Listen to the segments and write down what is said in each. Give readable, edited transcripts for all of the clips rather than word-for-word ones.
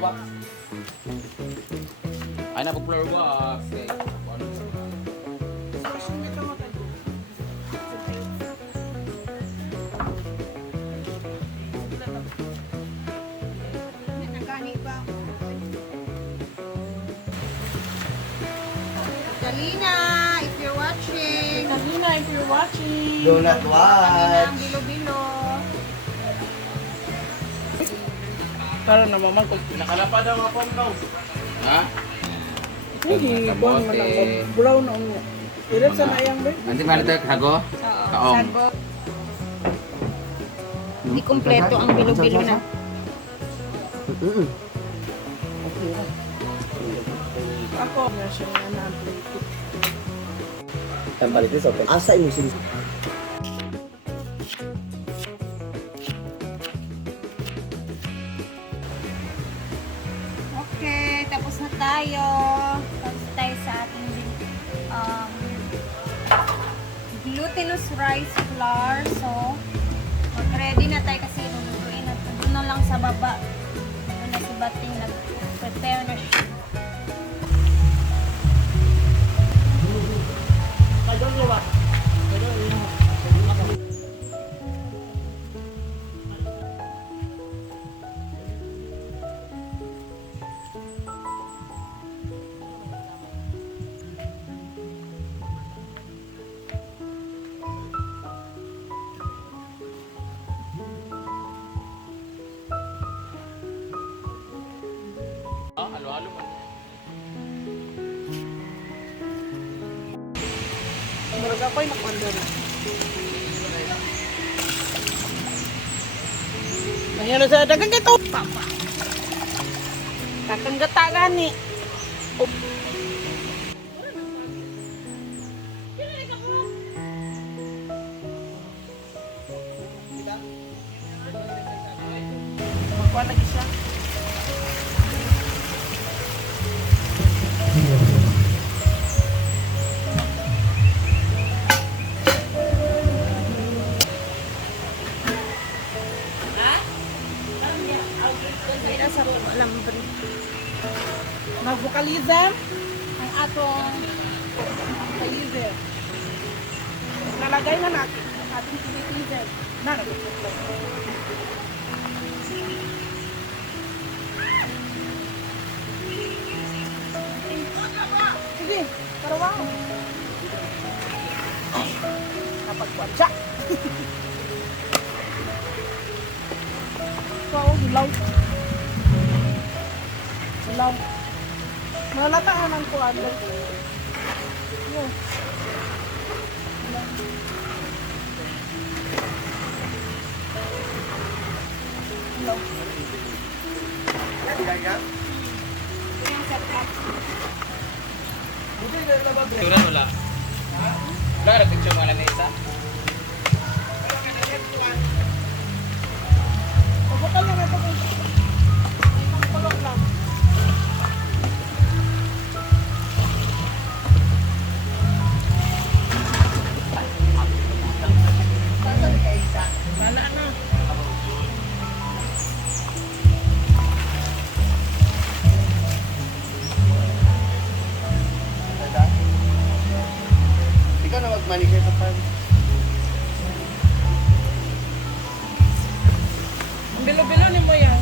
box. Ay na po flower box. Okay. Dalina, if you're watching. Dalina, if you're watching. Do not Dalina, watch. bilo-bilo. Para na mamang kung Nakalapad ang ako no. Ha? hindi buwan mo lang brown na unya. Irap sa nayang ba? Nanti mana ito hago? Kaong. Sarbo. Hindi kompleto ang bilo-bilo na. Ako na siya na na-plate. Tampal ito sa asa mo sin. Okay, tapos na tayo. Tapos tayo sa ating glutinous rice flour. So, mag-ready na tayo kasi lulutuin na. Doon na lang sa baba. Doon na si Bating nag-prepare na siya. Halo-halo man. Murag ako'y nakondor. Ayan na sa dagang ito. Papa. Takang gata gani. Magkuha lagi siya. Sa lambre. Mag-vocalism. Ang atong Vocalism. Nalagay na natin ang ating vocalism. Na, nag-vocalism. Sige, karawaw. Ay, napagkwadya. Wow, hilaw. Hilaw. Malataan ang kuwan. Yo. Hilaw. Turan wala. Wala ka picture mo na ni isa? Pagbukan niya nga ito. Pagkulong lang. Wala na. Ikaw na mag-manicure sa farm. Ang bilo-bilo ni mo yan.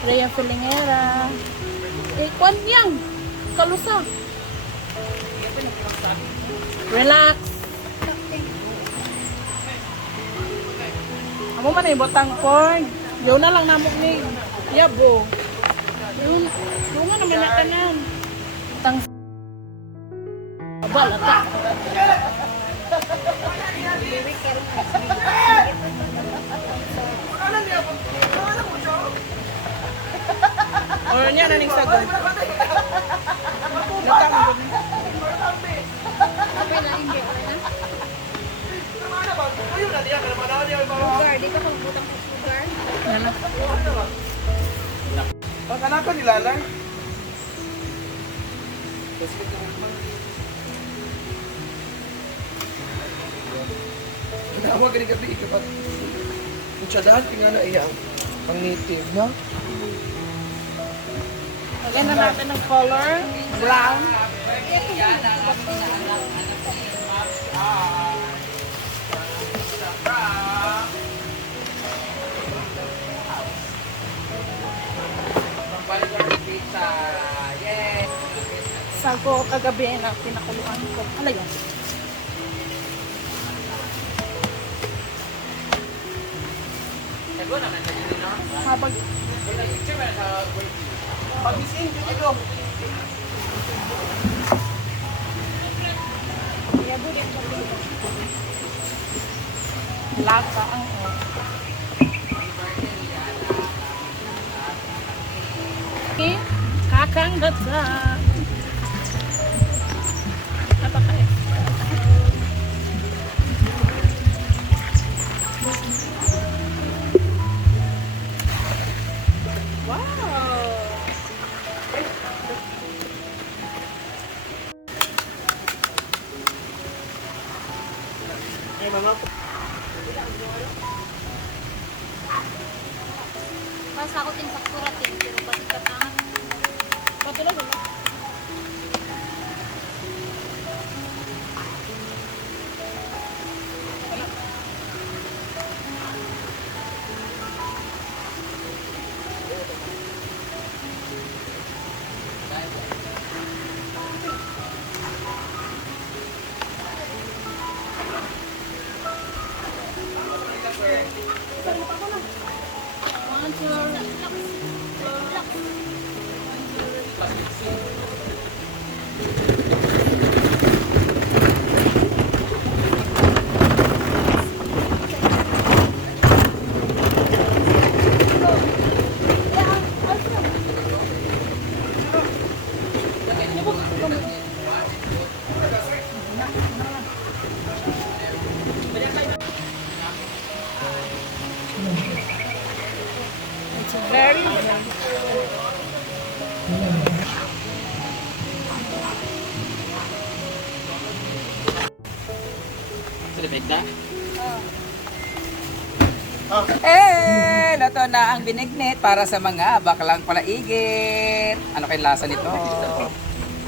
Rhea Filingera. Kwan yang. Kalusa. Relax. Amo man ay botang corn. Yaw na lang namok ni Yabo. Yung nga naman natanan. Tang abal ata. Or niya na ning sagon. Natang Okay na, hindi. Okay na. Sugar, di ka magbutang ng sugar. Pag-anapan nila lang. Huwag ka gabi ikapat. Ang tsadahan, tingnan na iyang pang-native, no? Lagyan na natin ng color. Brown. Pizza. Yay! Sago kagabi na pinakuluan ko. Ala yun. Sago naman sa dito, no? Habag. Picture mo na sa Pag-isin, dito. Lasa ang kakang gata. Napakain. Mas ako tin faktura tin, pero bakit ka pa? Patulog mo. It's very Silipig na? Eh, luto na ang binignit para sa mga baklang palaigit. Ano kayong lasa nito?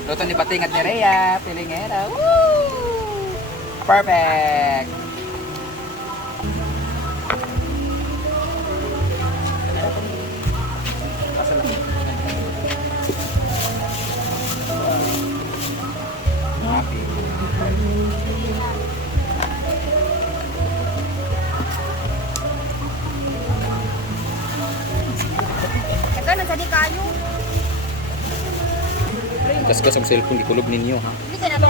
Luto ni Bating at ni Rhea, Pilingera. Woo! Perfect! Ito, nagsadi kayo. Kaskas ang cellphone, di kulog ninyo, ha? Hindi ka na ito.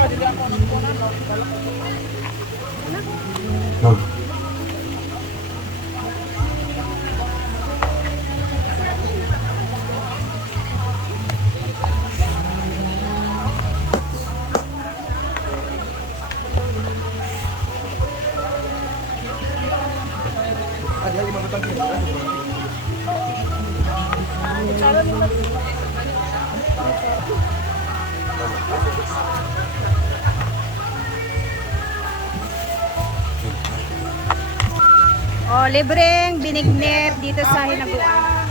Oh, libreng binignit dito sa Hinaguan.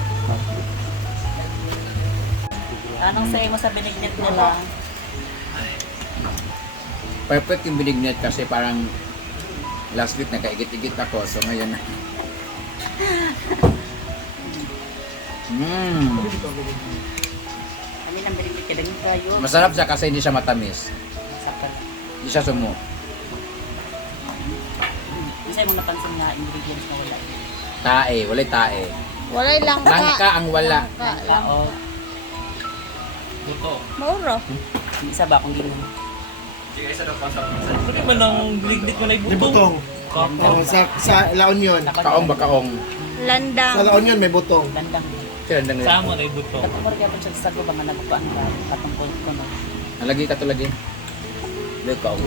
Anong say mo sa binignit nila? Perfect yung binignit kasi parang last week nakaigit-igit ako, so ngayon na. Kami nang binignit ka din kayo. Masarap siya kasi hindi siya matamis. Sakal. Hindi siya sumo. Ano sa'yo mo napansin nga ingredients na wala? Tae, walay tae. Walay lang Langka ang wala. Kao. Buto. Mauro. Isa ba kung gano'n? Pwede ba nang binignit mo na May butong. Kaka. Oh, sa La Union. Kaong ba kaong? Landang. Sa La Union may butong. Landang. Sila lang Sa mo na ibuto. Katong kaya po siya sa sago bang nagkuan ba katong ko no. Lagi ka to lagi. Dito ako.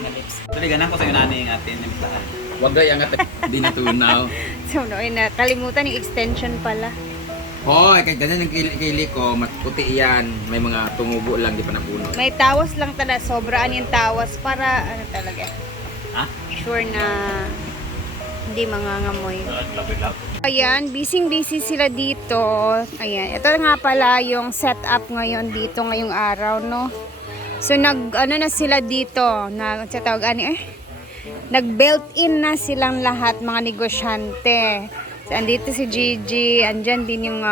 Nga lips. Dali ganang ko sa inani ng atin ng tahan. Wag gay angat. Di natunaw. So, no, nakalimutan yung extension pala. Hoy, kay ganyan yung kili ko, puti yan. May mga tumubo lang, di pa napuno. May tawas lang talaga, sobraan yung tawas para ano talaga. Ha? Sure na hindi mangangamoy. Ayan, busy sila dito. Ayan, ito nga pala yung setup ngayon dito ngayong araw, no? So ano na sila dito, sa tawag nag-built-in na silang lahat mga negosyante. So, andito si Gigi, andyan din yung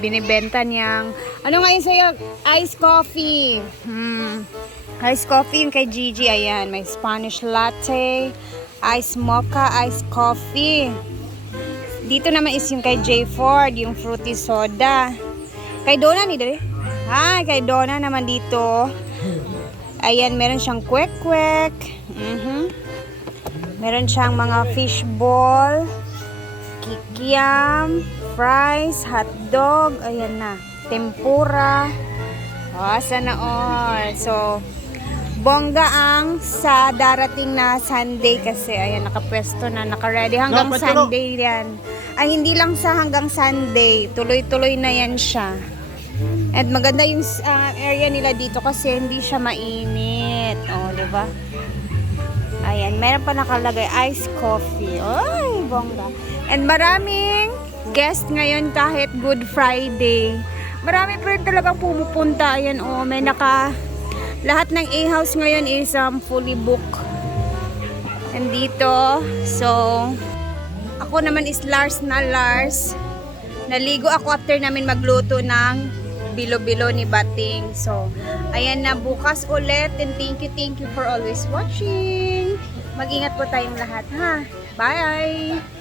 binibenta niyang, ano nga yun sa'yo? Iced coffee. Iced coffee yung kay Gigi, ayan. May Spanish latte, iced mocha, iced coffee. Dito naman is yung kay J. Ford, yung fruity soda. Kay Donna ni Dere. Kay Donna naman dito. Ayan, meron siyang kwek-kwek. Meron siyang mga fishball, kikiam, fries, hotdog, ayan na, tempura. Sana all. So, bongga ang sa darating na Sunday kasi ayan, nakapwesto na, naka-ready hanggang Sunday yan. Ay, hindi lang sa hanggang Sunday, tuloy-tuloy na yan siya. At maganda yung area nila dito kasi hindi siya mainit. Diba? Ayan, meron pa nakalagay iced coffee. Ay, bongga. And maraming guest ngayon kahit Good Friday. Marami pa rin talagang pumupunta. Ayan, may lahat ng A-house ngayon is fully booked. And dito, so, ako naman is Lars. Naligo ako after namin magluto ng bilo-bilo ni Bating. So, ayan na, bukas ulit. And thank you for always watching. Mag-ingat po tayong lahat, ha? Bye!